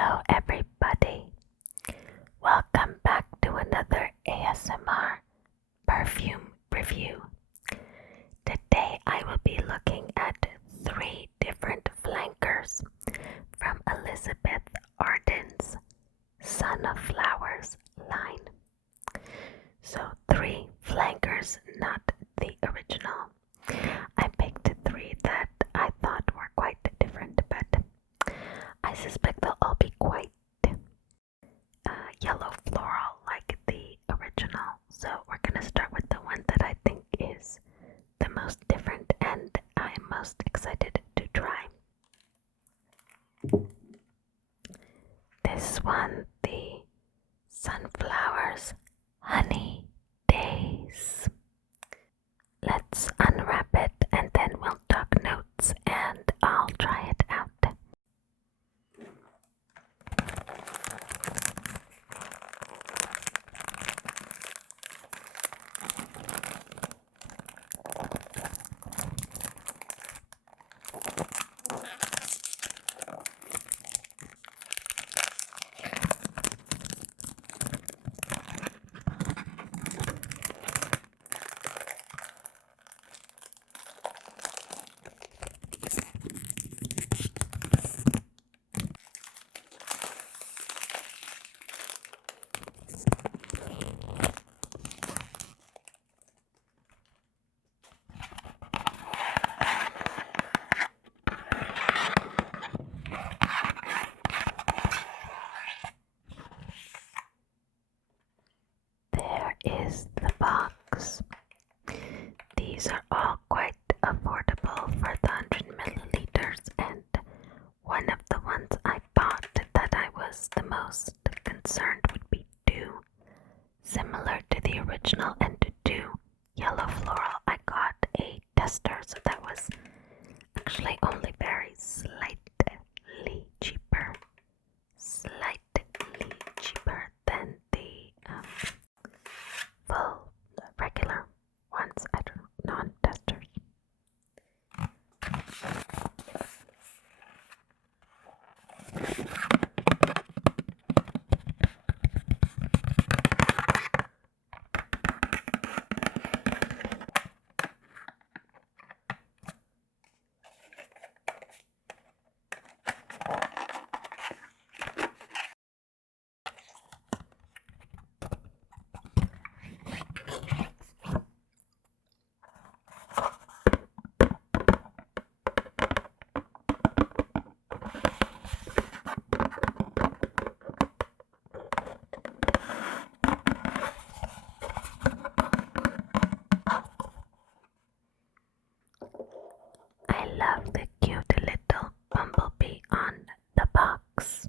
Hello everybody, welcome back to another ASMR perfume review. Today I will be looking at 3 different flankers from Elizabeth Arden's Sunflowers line. So 3 flankers, not the original. I picked 3 that I thought were quite different, but I suspect they'll all be quite yellow floral like the original. So we're gonna start with the one that I think is the most different and I am most excited to try. This one, the Sunflowers Honeydaze. Let's unwrap it and then we'll talk notes and I'll try it out. Is the box. These are all quite affordable for the 100 milliliters, and one of the ones I bought that I was the most concerned would be too similar to the original and too yellow floral. I got a tester, so that was actually only very slightly cheaper than the full regular ones. I don't know, non-testers. I love the cute little bumblebee on the box.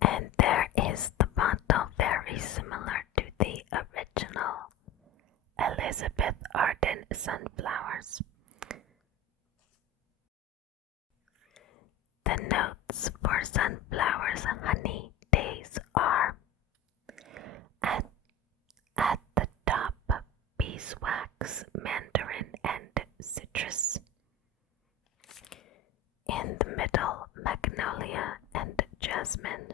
And there is the bottle, very similar to the original Elizabeth Arden Sunflowers. The notes for Sunflowers Honeydaze are at the top, beeswax, mandarin, and citrus. In the middle, magnolia and jasmine.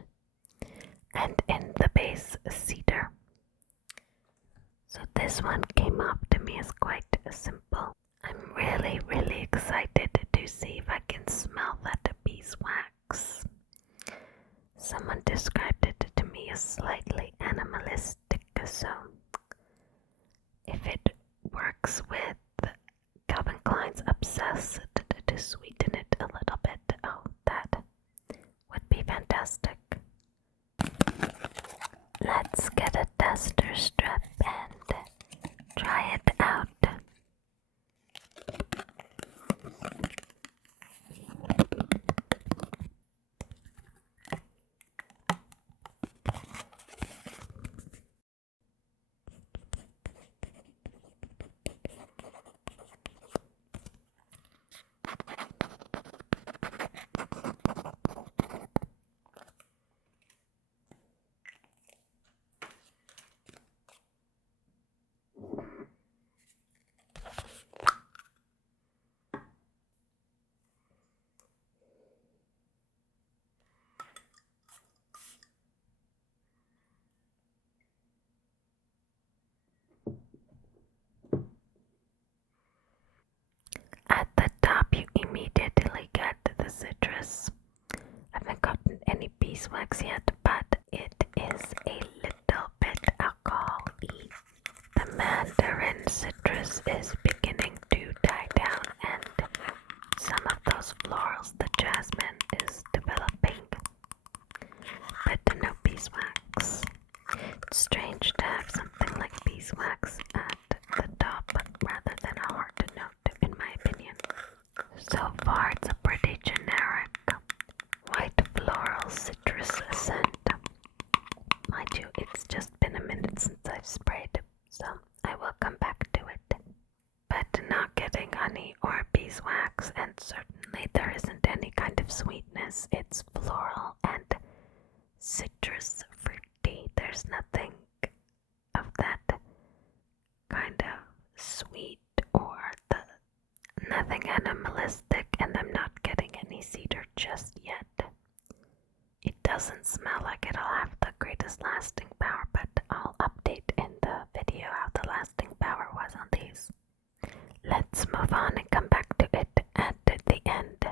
And in the base, cedar. So this one came up to me as quite simple. I'm really excited to see if I can smell that beeswax. Someone described it to me as slightly animalistic, so if it works with Calvin Klein's Obsessed to sweeten it a little bit, oh, that would be fantastic. Let's get a tester strip and try it out. beeswax yet, but it is a little bit alcohol-y. The mandarin citrus is beginning to die down, and some of those florals, the jasmine, is developing, but no beeswax. It's strange to have something like beeswax at the top rather than a hard note, in my opinion. So far, it's a pretty generic white floral citrus scent. Mind you, it's just been a minute since I've sprayed, so I will come back to it. But not getting honey or beeswax, and certainly there isn't any kind of sweetness. It's floral and citrus fruity. There's nothing of that kind of sweet or nothing animalistic, and I'm not getting any cedar just yet. It doesn't smell like it'll have the greatest lasting power, but I'll update in the video how the lasting power was on these. Let's move on and come back to it at the end.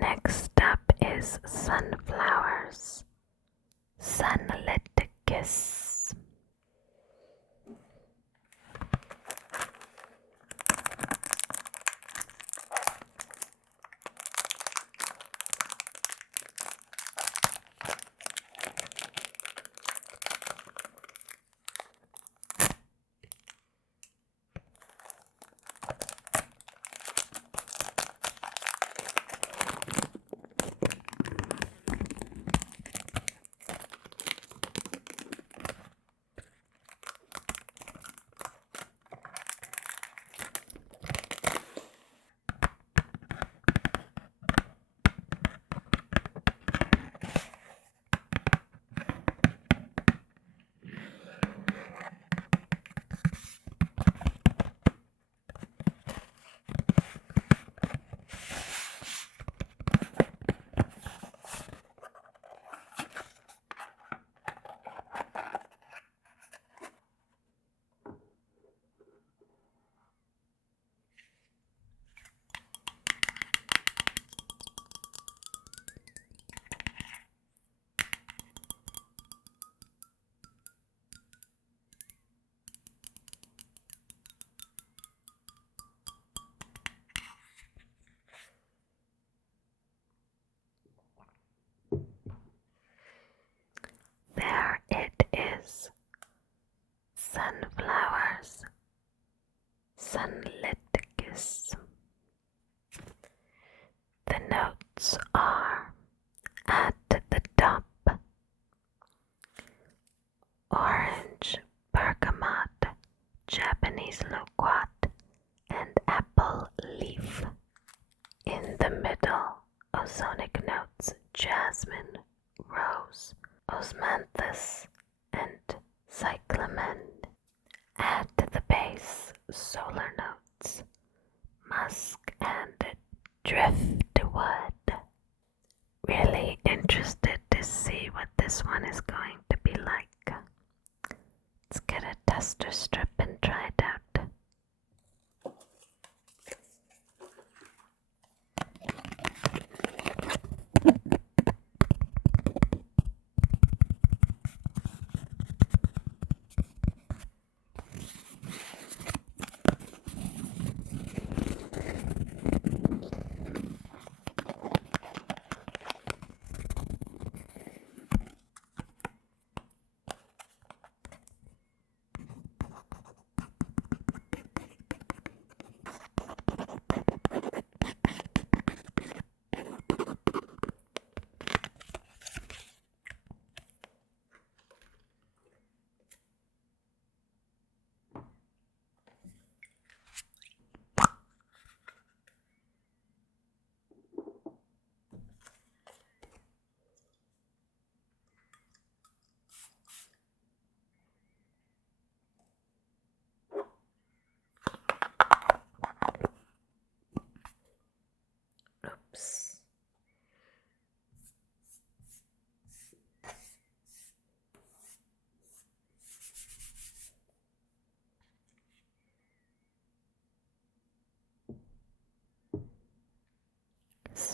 Next up is Sunflowers. Sunlit Kiss. There it is. Sunflowers. Sunlit Kiss. The notes are at the top orange, bergamot, Japanese loquat, and apple leaf. In the middle, ozonic notes, jasmine, rose, osmanthus, and cyclamen. At the base, solar notes, musk and driftwood. Really interested to see what this one is going to be like. Let's get a tester strip and try it out.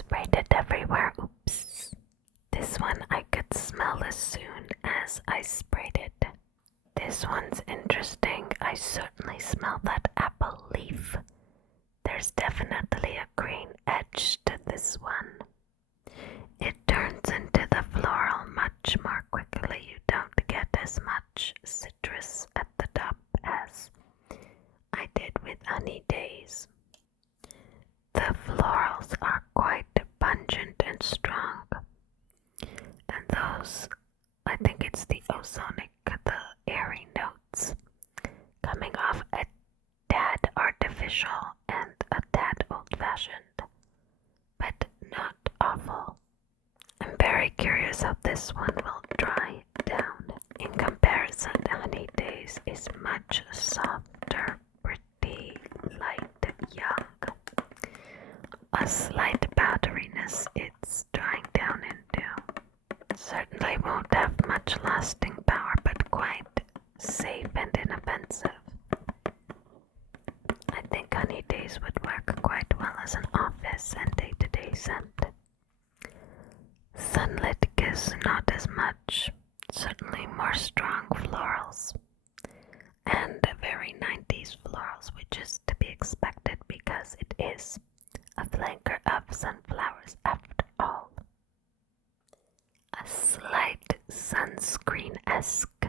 sprayed it everywhere. Oops. This one I could smell as soon as I sprayed it. This one's interesting. I certainly smell that apple leaf. There's definitely a green edge to this one. It turns into the floral much more quickly. You don't get as much citrus at the top as I did with Honeydaze. The florals are quite pungent and strong. And those, I think it's the ozonic, the airy notes, coming off a tad artificial and a tad old-fashioned, but not awful. I'm very curious how this one will dry down. In comparison, Honeydaze is much softer, pretty light, young. A slight powderiness it's drying down into. Certainly won't have much lasting power, but quite safe and inoffensive. I think Honeydaze would work quite well as an office and day-to-day scent. Sunlit gives not as much, certainly more strong florals, and very 90s florals, which is to be expected because it is a flanker of sunflowers after all. A slight sunscreen-esque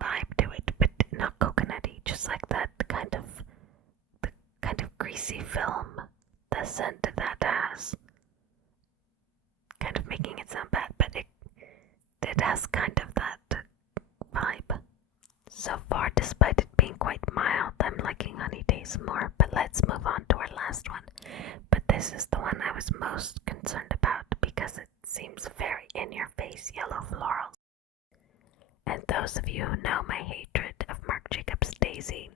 vibe to it, but not coconutty, just like that kind of greasy film, the scent that has. Kind of making it sound bad, but it has kind of that vibe. So far, despite it being quite mild, I'm liking Honeydaze more, but let's move on to our last one. But this is the one I was most concerned about because it seems very in-your-face yellow florals. And those of you who know my hatred of Marc Jacobs Daisy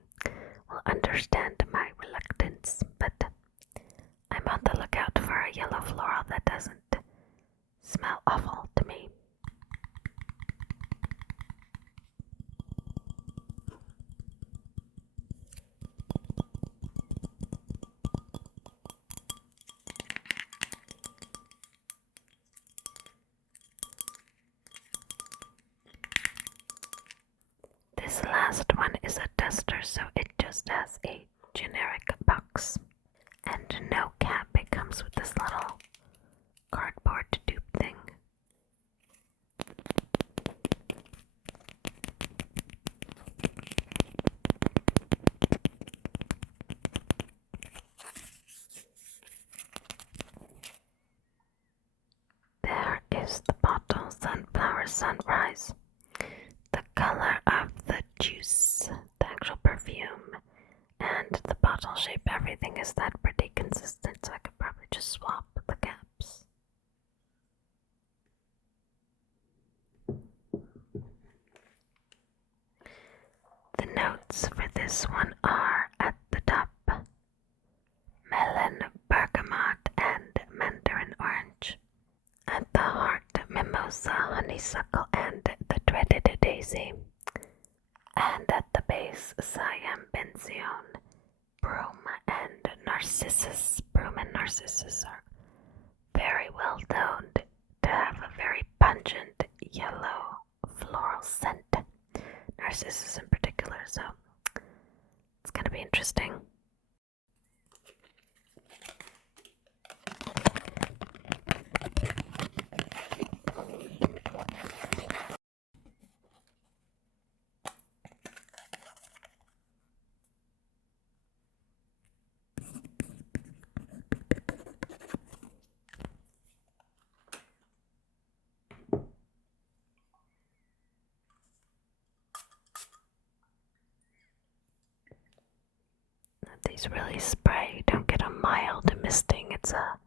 will understand my reluctance, but I'm on the lookout for a yellow floral that doesn't smell awful to me. This last one is a duster, so it just has a generic box and no cap. It comes with this little cardboard tube thing. There is the bottle, Sunflower Sunrise. The color of the juice, the actual perfume, and the bottle shape, everything is that pretty consistent, so I could probably just swap the caps. The notes for this one are at the top melon, bergamot, and mandarin orange. At the heart, mimosa, honeysuckle, and the dreaded daisy. And at the base, siam, benzione, broom, and narcissus. Broom and narcissus are very well known to have a very pungent yellow floral scent. Narcissus in particular, so it's going to be interesting. These really spray. You don't get a mild misting. It's a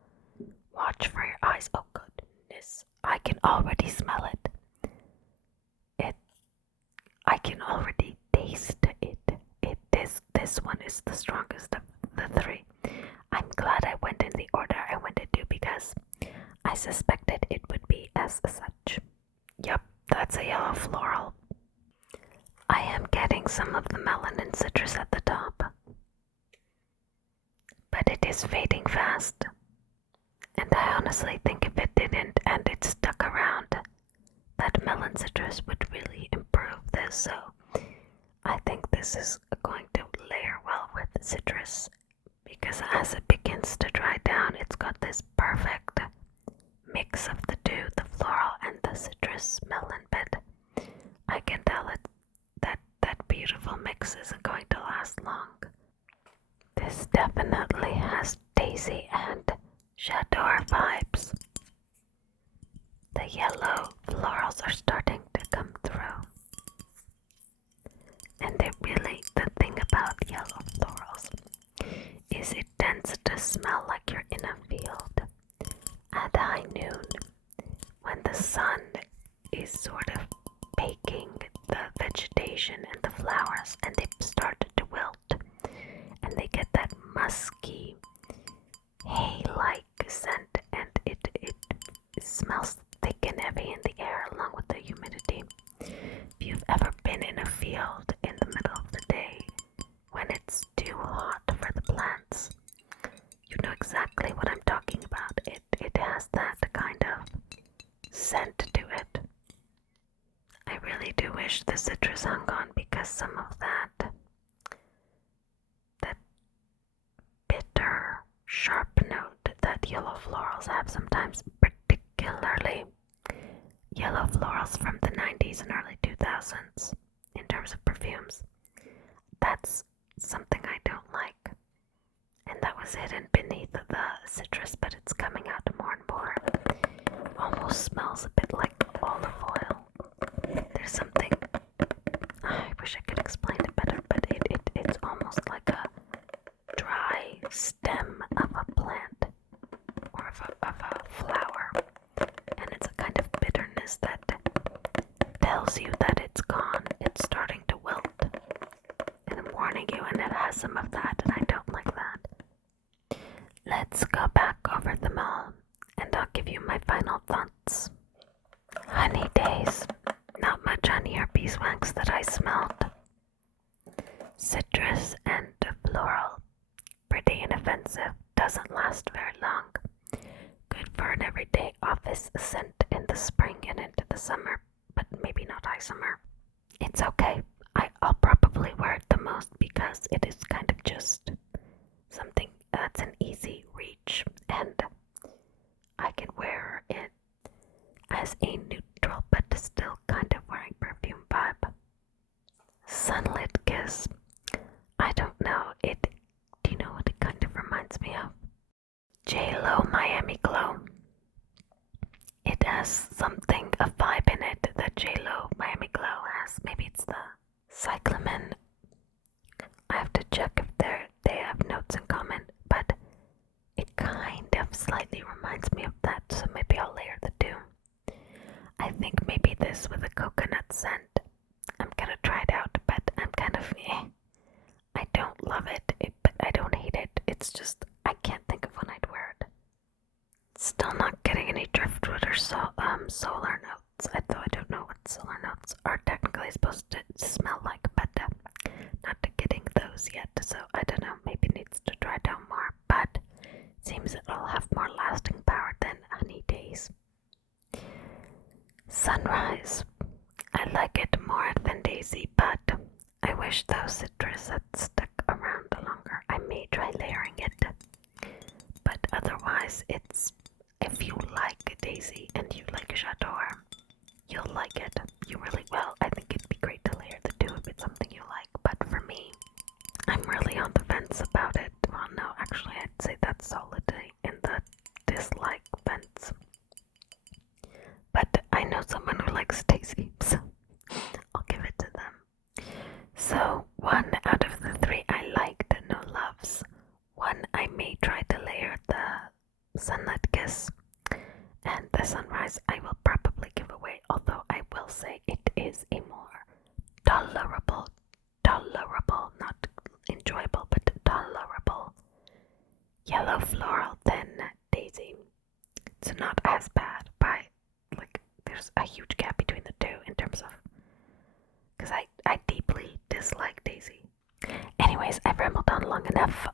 watch for your eyes. Oh goodness. I can already smell it. I can already taste it. This one is the strongest of the three. I'm glad I went in the order I went into because I suspected it would be as such. Yep, that's a yellow floral. I am getting some of the melon and citrus at the top, but it is fading fast. And I honestly think if it didn't and it stuck around, that melon citrus would really improve this. So I think this is going to layer well with the citrus because as it begins to dry down, it's got this perfect mix of the two, the floral and the citrus melon bit. I can tell that beautiful mix isn't going to last long. This definitely has daisy and j'adore vibes. The yellow florals are starting to come through. And the thing about yellow florals is it tends to smell like you're in a field at high noon when the sun is sort of baking the vegetation and the flowers and they've started to wilt and they get that musky hay-like scent and it smells thick and heavy in the air along with the humidity. If you've ever been in a field in the middle of the day when it's too hot for the plants, you know exactly what I'm talking about. It has that kind of scent to it. I really do wish the citrus hung on because some of that bitter, sharp note that yellow florals have sometimes, particularly yellow florals from the 90s and early 2000s in terms of perfumes. That's something I don't like. And that was hidden beneath the citrus, but it's coming out more and more. Almost smells a bit like olive oil. There's something, I wish I could explain it better, but it's almost like a dry stem of a plant or of a flower. And it's a kind of bitterness that tells you that it's gone. It's starting to wilt. And I'm warning you, and it has some of that, and I don't like that. Let's go back over them all, and I'll give you my final thoughts. Honeydaze. Not much honey or beeswax that I smelled. Citrus and floral. Pretty inoffensive. Doesn't last very long. Good for an everyday office scent in the spring and into the summer, but maybe not high summer. It's okay. I'll probably wear it the most because it is kind of just something that's an easy reach, and I can wear it as a neutral but still kind of wearing perfume vibe. Sunlit Kiss. I don't know. Do you know what it kind of reminds me of? J.Lo Miami Glow. It has something, a vibe in it that J.Lo Miami Glow has. Maybe it's the cyclamen. I have to check if they have notes in common, but it kind of slightly reminds me of that, so maybe I'll layer the two. I think maybe this with a coconut scent. I'm gonna try it out, but I'm kind of I don't love it, but I don't hate it. It's just I can't think of when I'd wear it. Still not getting any driftwood or solar notes. Although I don't know what solar notes are technically supposed to smell like, but not getting those yet. So I don't know. Maybe it needs to dry down more. But it seems it'll have more lasting power than Honeydaze. Sunrise. I like it more than Daisy, but I wish those citrus had stuck around longer. I may try layering it, but otherwise if you like Daisy and you like J'adore, you'll like it. You really will. I think it'd be great to layer the two if it's something you like, but for me, I'm really on the fence about it. Well, no, actually, I'd say that's solidly in the dislike fence. But I know someone who likes Daisy, so I'll give it to them. So, 1 out of the 3 I liked, no loves. 1 I may try to layer the Sunlit Kiss, and the Sunrise I will probably give away, although I will say it is a more tolerable, not enjoyable, but tolerable yellow floral than Daisy. It's not as bad, but there's a huge gap between the two in terms of, because I deeply dislike Daisy. Anyways, I've rambled on long enough.